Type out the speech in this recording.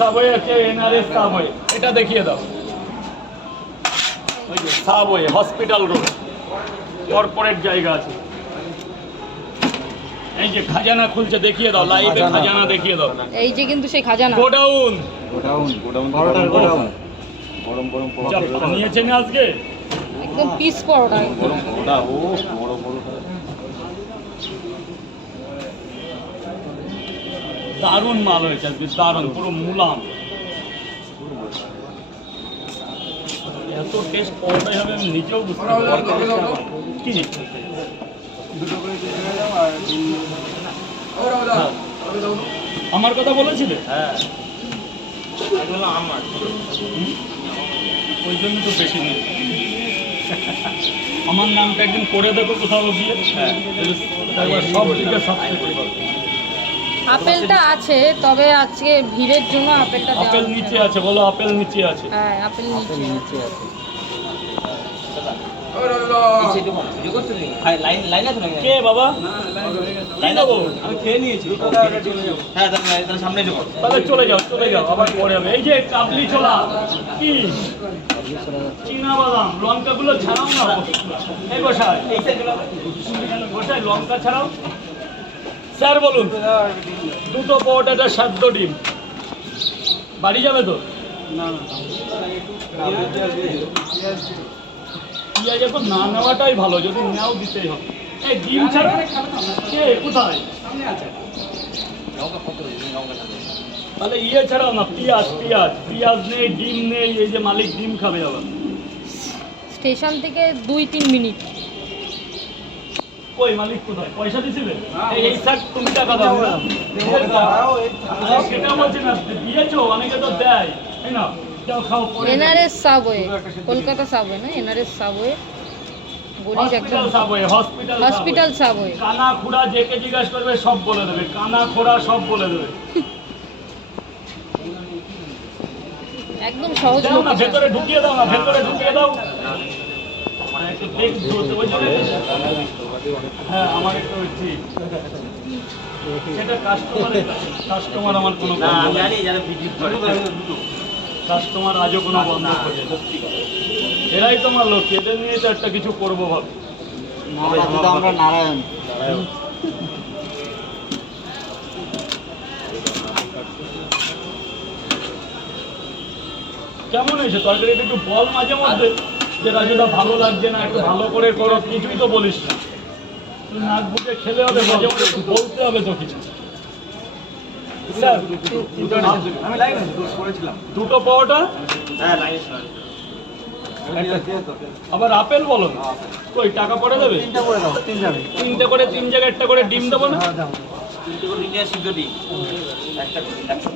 Subway আছে, NRS subway, এটা দেখিয়ে দাও। ওই যে সাবওয়ে হসপিটাল রোড, কর্পোরেট জায়গা আছে। এই যে খাজানা খুলছে, দেখিয়ে দাও লাইভে, খাজানা দেখিয়ে দাও। এই যে কিন্তু সেই খাজানা গোডাউন পরোটার গোডাউন। গরম গরম যা পরোটা। বানিয়েছে না আজকে, একদম পিস পরোটা। গরম পরোটা, ও বড় পরোটা। দারুণ মাল হয়েছে আজকে, দারুণ, পুরো মুলাম। এত টেস্ট পরোটাই হবে আমি নিজেও বুঝতে পারছি। কি আমার কথা বলেছিলে? হ্যাঁ, এগুলো আমার। ওই জন্য তো বেশি নেই। আমার নামটা একদিন করে দেখো কোথাও গিয়ে, একবার সব দিকে আপেলটা আছে, তবে আজকে ভিড়ের জন্য আপেলটা দেওয়া আপেল হচ্ছে নিচে না। আছে, বলো আপেল নিচে আছে। হ্যাঁ, আপেল নিচে আছে। কে বাবা? লাইন দেবো? আমি খেয়ে নিয়েছি। হ্যাঁ, তাহলে সামনে যাবো। তাহলে চলে যাও, চলে যাও, আবার পরে হবে। এই যে কাবলি ছোলা, কি চীনা বাদাম, লঙ্কাগুলো ছাড়াও না। এই গোসাই, গোসাই লঙ্কা ছাড়াও। স্যার বলুন, দুটো পরোটা, সাদ্য ডিম। বাড়ি যাবে তো? পেঁয়াজ এখন না নেওয়াটাই ভালো, যদি নেও দিতেই হবে। এই ডিম ছাড়া কে কোথায়? তাহলে ইয়ে ছাড়াও না, পেঁয়াজ, পেঁয়াজ পেঁয়াজ নেই, ডিম নেই। এই যে মালিক ডিম খাবে আবার। স্টেশন থেকে 2-3 মিনিট। কই মালিক কোথায়? পয়সা দিছিলে? এই স্যার তুমি টাকা দাও না। সেটা বলছি না, দিয়েছো, অনেকে তো দেয়, তাই না? যাও খাও, পরে এনআরএস সাবওয়ে, কলকাতা সাবওয়ে না, এনআরএস সাবওয়ে। বলিস একদম hospital subway, hospital hospital subway. কানা খোড়া যেকে জিজ্ঞাসা করবে সব বলে দেবে, কানা খোড়া সব বলে দেবে। একদম সহজ দাও না, লোকেশন। ভেতরে ঢুকিয়ে দাও না, ভেতরে ঢুকিয়ে দাও। একটু দেখবো, ওই জন্য। হ্যাঁ, আমার একটু ঠিক সেটা কাস্টমার আমার কোনো কাস্টমার আজও কোনো বন্ধ করে। এরাই তোমার লোক, এদের নিয়ে তো একটা কিছু করবো ভাবে। আমরা নারায়ণ। কেমন হয়েছে তরকারিটা? একটু বল মাঝে মধ্যে যে রাজুদা ভালো লাগছে না, একটু ভালো করে করো। কিছুই তো বলিস না, তুই নাক বুঝে খেলে হবে, মাঝে মধ্যে একটু বলতে হবে তো কিছু। স্যার, আমি লাইনে করেছিলাম। দুটো পরোটা, হ্যাঁ, লাইনে ছিল। আবার আপেল বলো না। কই টাকা পরে দেবে? 3টা করে দাও, 3 যাবে। 3টে করে, 3 জায়গায় একটা করে ডিম দেবো না? 3টে করে সিদ্ধ দিই। একটা করে 100।